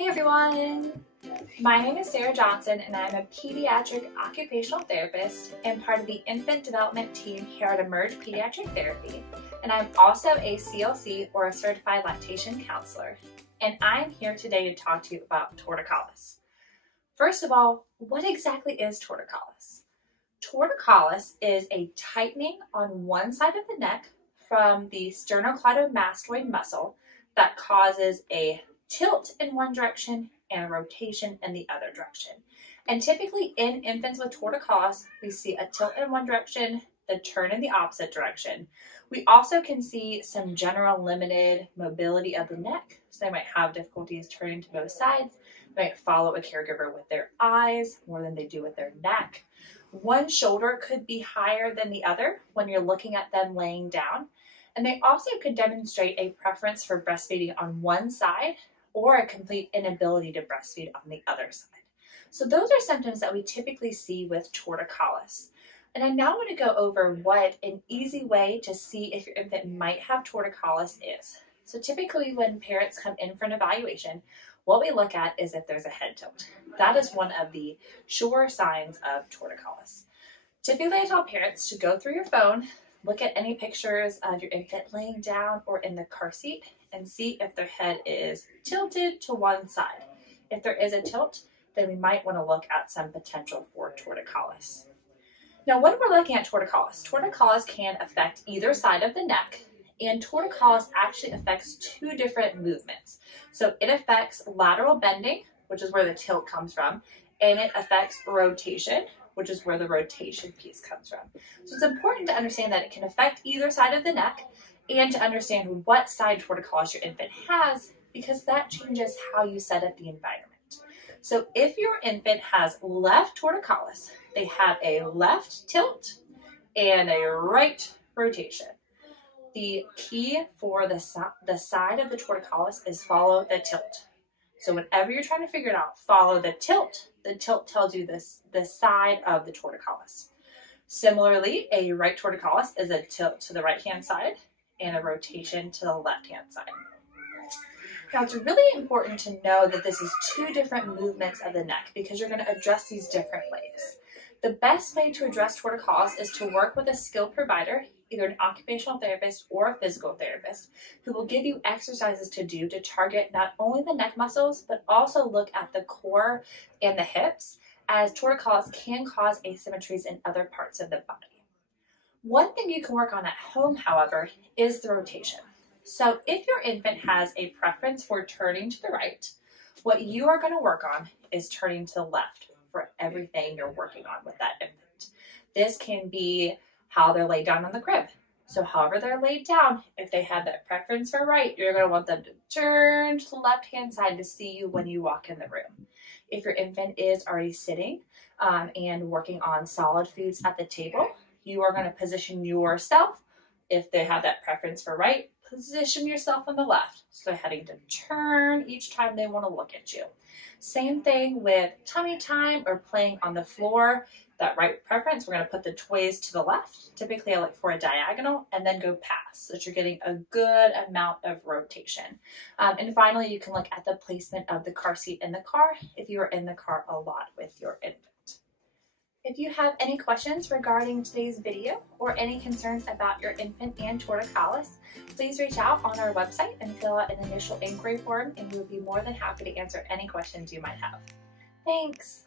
Hey everyone! My name is Sarah Johnson and I'm a pediatric occupational therapist and part of the infant development team here at Emerge Pediatric Therapy. And I'm also a CLC or a certified lactation counselor. And I'm here today to talk to you about torticollis. First of all, what exactly is torticollis? Torticollis is a tightening on one side of the neck from the sternocleidomastoid muscle that causes a tilt in one direction and a rotation in the other direction. And typically in infants with torticollis, we see a tilt in one direction, the turn in the opposite direction. We also can see some general limited mobility of the neck. So they might have difficulties turning to both sides. They might follow a caregiver with their eyes more than they do with their neck. One shoulder could be higher than the other when you're looking at them laying down. And they also could demonstrate a preference for breastfeeding on one side or a complete inability to breastfeed on the other side. So those are symptoms that we typically see with torticollis. And I now want to go over what an easy way to see if your infant might have torticollis is. So typically when parents come in for an evaluation, what we look at is if there's a head tilt. That is one of the sure signs of torticollis. Typically I tell parents to go through your phone, look at any pictures of your infant laying down or in the car seat and see if their head is tilted to one side. If there is a tilt, then we might want to look at some potential for torticollis. Now, when we're looking at torticollis, torticollis can affect either side of the neck, and torticollis actually affects two different movements. So it affects lateral bending, which is where the tilt comes from, and it affects rotation, which is where the rotation piece comes from. So it's important to understand that it can affect either side of the neck and to understand what side torticollis your infant has, because that changes how you set up the environment. So if your infant has left torticollis, they have a left tilt and a right rotation. The key for the side of the torticollis is follow the tilt. So whenever you're trying to figure it out, follow the tilt. The tilt tells you the side of the torticollis. Similarly, a right torticollis is a tilt to the right-hand side and a rotation to the left-hand side. Now, it's really important to know that this is two different movements of the neck because you're going to address these different ways. The best way to address torticollis is to work with a skilled provider, either an occupational therapist or a physical therapist, who will give you exercises to do to target not only the neck muscles, but also look at the core and the hips, as torticollis can cause asymmetries in other parts of the body. One thing you can work on at home, however, is the rotation. So if your infant has a preference for turning to the right, what you are going to work on is turning to the left for everything you're working on with that infant. This can be how they're laid down on the crib. So however they're laid down, if they have that preference for right, you're going to want them to turn to the left-hand side to see you when you walk in the room. If your infant is already sitting and working on solid foods at the table, you are going to position yourself. If they have that preference for right, position yourself on the left. So they're having to turn each time they want to look at you. Same thing with tummy time or playing on the floor. That right preference, we're going to put the toys to the left. Typically, I look for a diagonal and then go past so that you're getting a good amount of rotation. And finally, you can look at the placement of the car seat in the car if you are in the car a lot with your infant. If you have any questions regarding today's video or any concerns about your infant and torticollis, please reach out on our website and fill out an initial inquiry form, and we'll be more than happy to answer any questions you might have. Thanks!